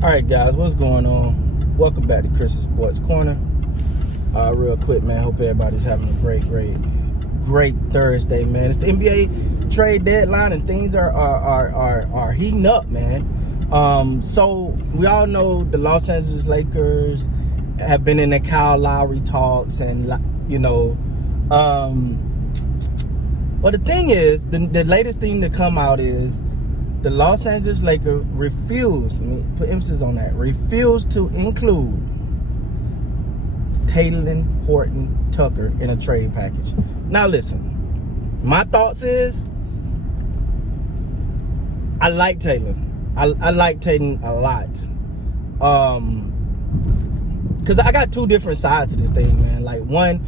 All right, guys, what's going on? Welcome back to Chris's Sports Corner. Real quick, man. Hope everybody's having a great Thursday, man. It's the NBA trade deadline, and things are heating up, man. So we all know the Los Angeles Lakers have been in the Kyle Lowry talks, and well, the thing is, the latest thing to come out is the Los Angeles Lakers refused, let me put emphasis on that, refused to include Taylor Horton Tucker in a trade package. Now listen, my thoughts is, I like Taylor. I like Taylor a lot. Because I got two different sides to this thing, man. Like, one,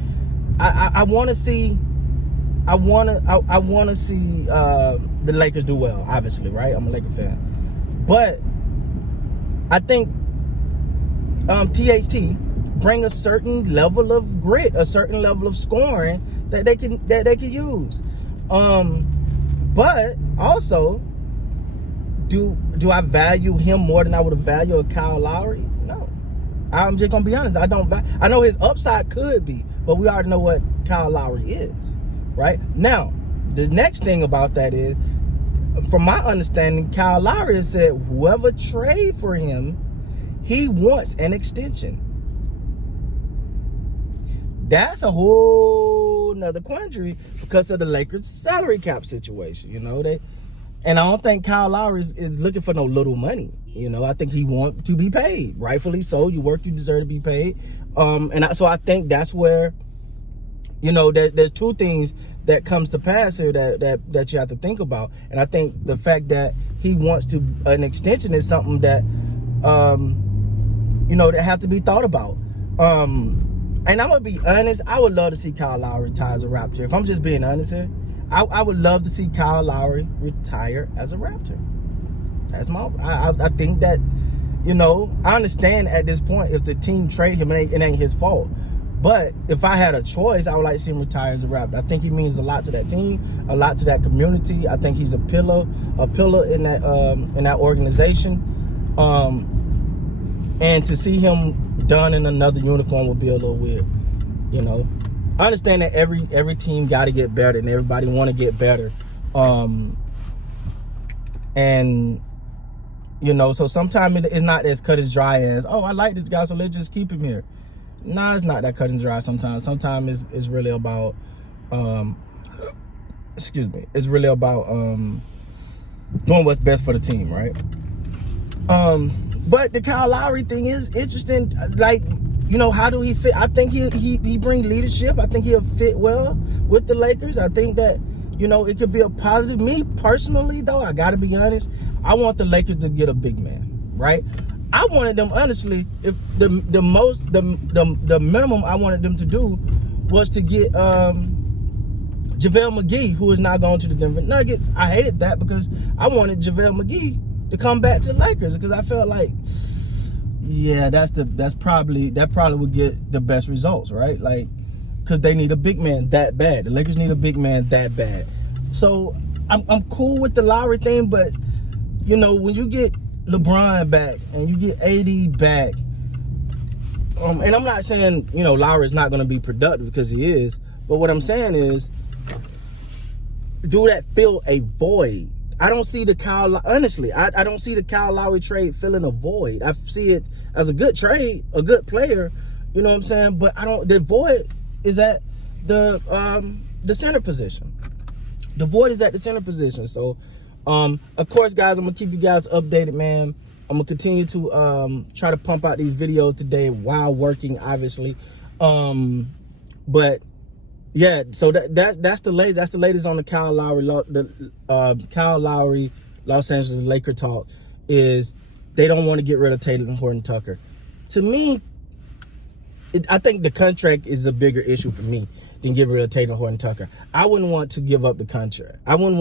I want to see the Lakers do well, obviously, right? I'm a Laker fan. But I think THT bring a certain level of grit, a certain level of scoring that they can use. But also, do I value him more than I would have valued a Kyle Lowry? No. I'm just gonna be honest. I know his upside could be, but we already know what Kyle Lowry is, right? Now, the next thing about that is, from my understanding, Kyle Lowry has said whoever trade for him, he wants an extension. That's a whole nother quandary because of the Lakers' salary cap situation. And I don't think Kyle Lowry is looking for no little money. I think he wants to be paid, rightfully so. You work, you deserve to be paid. So I think that's where, there's two things that comes to pass here that you have to think about. And I think the fact that he wants an extension is something that, that have to be thought about. And I'm going to be honest, I would love to see Kyle Lowry retire as a Raptor. If I'm just being honest here, I would love to see Kyle Lowry retire as a Raptor. That's I think that, I understand at this point if the team trade him, it ain't his fault. But if I had a choice, I would like to see him retire as a Raptor. I think he means a lot to that team, a lot to that community. I think he's a pillar in that organization. And to see him done in another uniform would be a little weird. I understand that every team got to get better and everybody want to get better. So sometimes it's not as cut as dry as, oh, I like this guy, so let's just keep him here. Nah, it's not that cut and dry sometimes. Sometimes it's really about, it's really about doing what's best for the team, right? But the Kyle Lowry thing is interesting. Like, how do he fit? I think he bring leadership. I think he'll fit well with the Lakers. I think that, it could be a positive. Me personally, though, I got to be honest, I want the Lakers to get a big man, right? I wanted them, honestly, if the minimum I wanted them to do was to get JaVale McGee, who is now going to the Denver Nuggets. I hated that because I wanted JaVale McGee to come back to the Lakers because I felt like, yeah, that probably would get the best results, right? Like, because they need a big man that bad. The Lakers need a big man that bad. So I'm cool with the Lowry thing, but when you get LeBron back and you get AD back, and I'm not saying Lowry is not going to be productive because he is, but what I'm saying is, do that fill a void? I don't see the honestly, I don't see the Kyle Lowry trade filling a void. I see it as a good trade, a good player, you know what I'm saying? But the void is at the center position. The void is at the center position. So, of course, guys, I'm gonna keep you guys updated, man. I'm gonna continue to try to pump out these videos today while working, obviously. But yeah, so that's the latest. That's the latest on the Kyle Lowry Los Angeles Laker talk. Is they don't want to get rid of Taylor Horton Tucker. To me, I think the contract is a bigger issue for me than get rid of Taylor Horton Tucker. I wouldn't want to give up the contract. I don't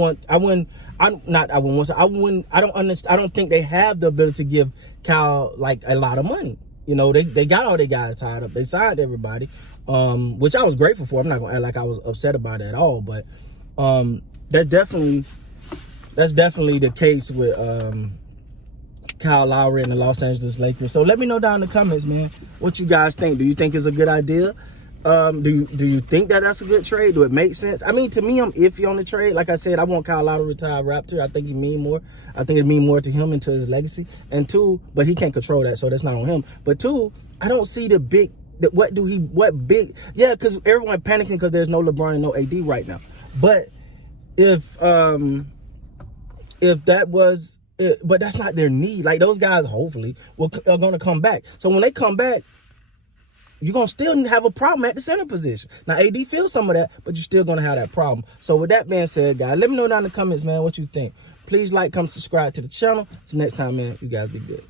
think they have the ability to give Kyle like a lot of money. They got all their guys tied up. They signed everybody, which I was grateful for. I'm not gonna act like I was upset about it at all, but that's definitely the case with Kyle Lowry and the Los Angeles Lakers. So let me know down in the comments, man, what you guys think. Do you think it's a good idea? Do you think that that's a good trade? Do it make sense? I mean, to me, I'm iffy on the trade. Like I said, I want Kyle Lowry to retire Raptor. I think he mean more. I think it mean more to him and to his legacy. And two, but he can't control that, so that's not on him. But two, I don't see the big. Yeah, because everyone panicking because there's no LeBron and no AD right now. But if that was, but that's not their need. Like, those guys hopefully are going to come back. So when they come back, you're going to still have a problem at the center position. Now, AD feels some of that, but you're still going to have that problem. So with that being said, guys, let me know down in the comments, man, what you think. Please like, comment, subscribe to the channel. Until next time, man, you guys be good.